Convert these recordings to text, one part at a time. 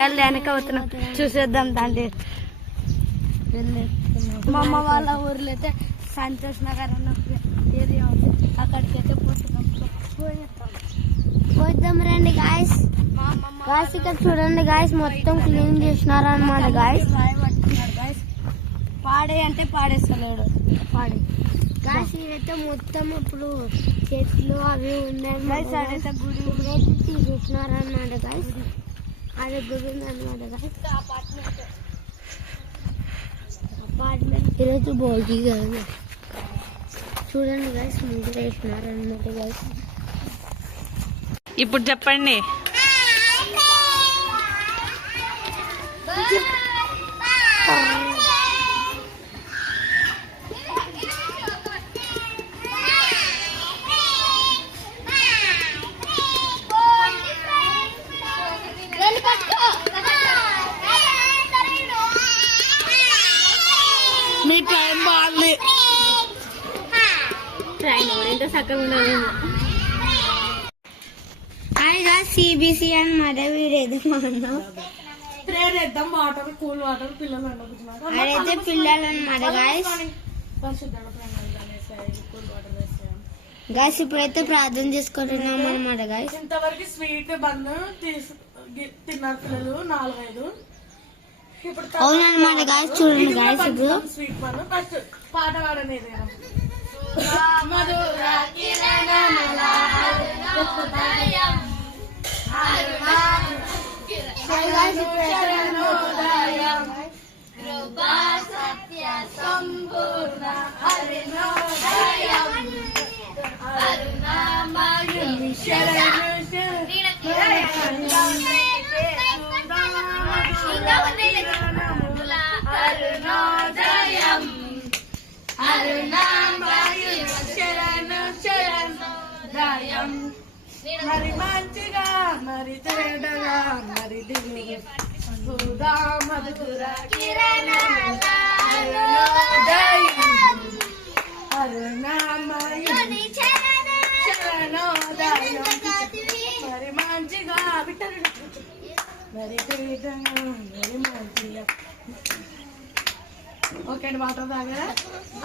వెనక అవుతున్నాం చూసేద్దాం దాంట్లో. మా అమ్మ వాళ్ళ ఊర్లో అయితే సంతోష్ నగర్ అన్న ఏరియా ఉంది, అక్కడికి అయితే పోతాం రండి గాయస్. గాయస్ ఇక్కడ చూడండి గాయస్, మొత్తం క్లీన్ చేసినారు అనమాట గాయస్. పాడే అంటే పాడేస్తలేడు పాడే గాయస్. ఇదైతే మొత్తం ఇప్పుడు చెట్లు అవి ఉన్నాయి గాయస్. అదైతే గుడి ఇప్పుడైతే తీసేసినారు అనమాట గాయస్. అదే గుడి ఉంది అనమాట గాయస్. అపార్ట్మెంట్ ఈరోజు భోగి కదా చూడండి గాయస్, ముందు వేసినారు అనమాట గాయస్. ఇప్పుడు చెప్పండి. మీ టైం బాగుంది, ట్రైన్ ఎంత చక్కగా ఉన్నది. సిబిసి అనమాట వీడేదో మనం వేద్దాం వాటర్ కూల్ వాటర్ పిల్లలు అదైతే పిల్లలు అనమాట గాయస్. గాయస్ ఇప్పుడైతే ప్రార్థన చేసుకుంటున్నాం అనమాట గాయస్. ఇంతవరకు స్వీట్ బన్ తిన్నారు పిల్లలు 4-5. అవునమాట గాయస్. చూడండి గాయస్ ఇప్పుడు స్వీట్ బన్ ఫస్ట్ పాట పాడనేది సత్య సంపూర్ణ అరుణోదయం అరుణామయం అరుణోదయం అరుణామయం శరణు శరణోదయం. మరి మంచిగా మరి తేడగా మరి దిగుగా మధుర కిరణాల అరుణోదయం అరుణామయం శరణోదయం. మరి మంచిగా మరి తేడగా మరి మంచిగా. ఓకే అండి, వాటర్ తాగారా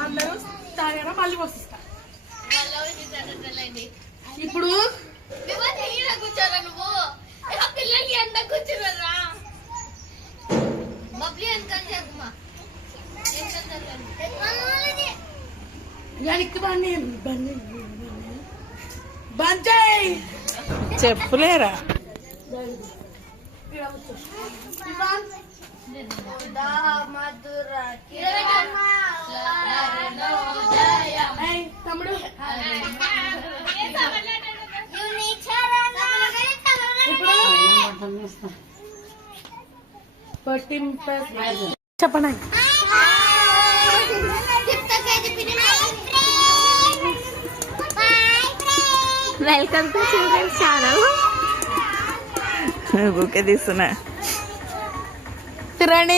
అందరూ? తాగారా? మళ్ళీ వస్తా. ఇప్పుడు కూర్చోరా నువ్వు పిల్లలకి ఎండ కూర్చోరా చెప్పులేరా? తమ్ముడు చెప్పండి. Welcome to children's channel. Bouquet తీస్తున్నా. తిరణి